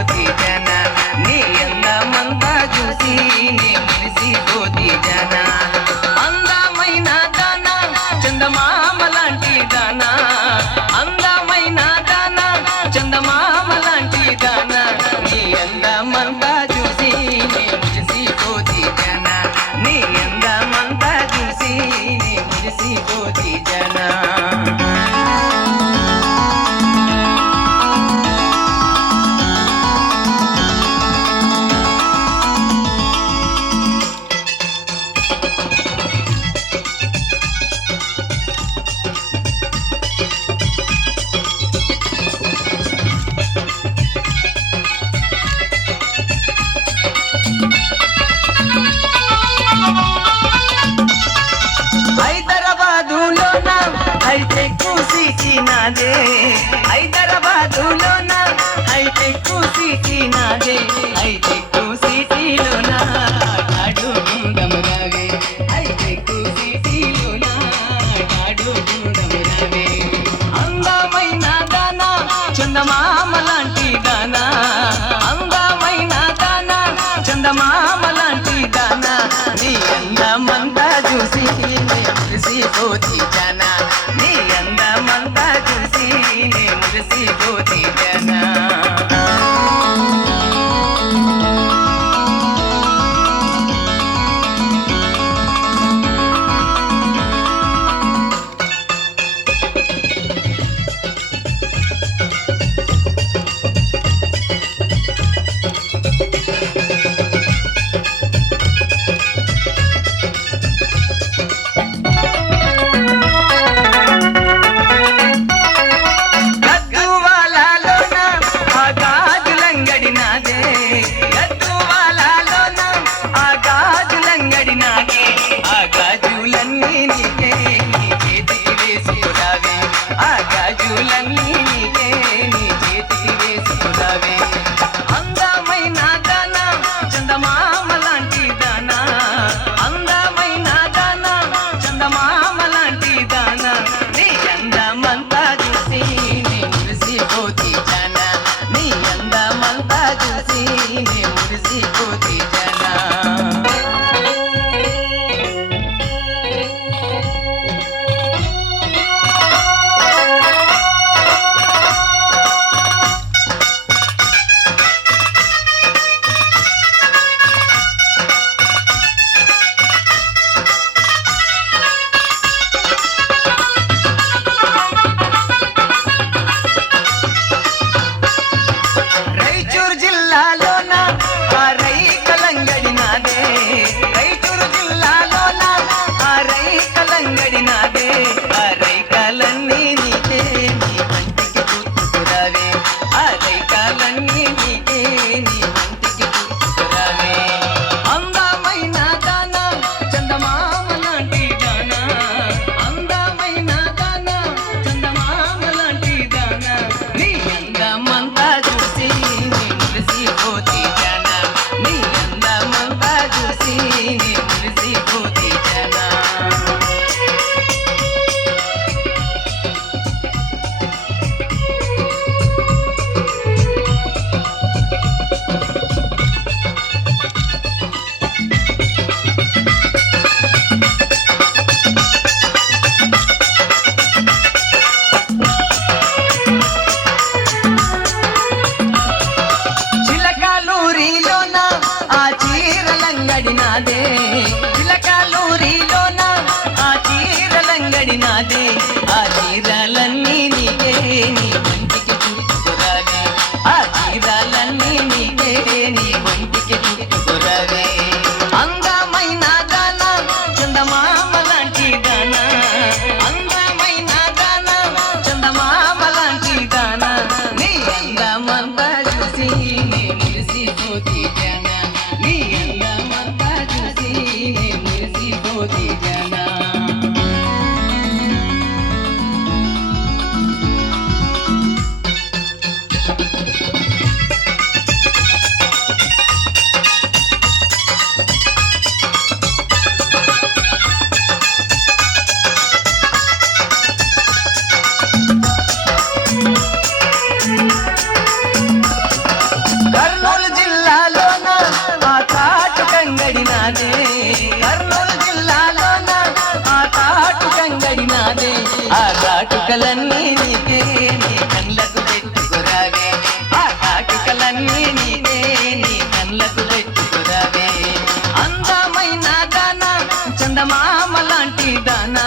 Naughty ఆ చీరలంగడి నాదే. చిలకాలూరిలోన ఆ చీరలంగడి నాదే. కాటుకలన్నీ నీకే నీ కళ్ళకు పెట్టుకురావే. ఆ కాటుకలన్నీ నీకే నీ కళ్ళకు పెట్టుకురావే. అందమైన దానా చందమామ లాంటి దానా.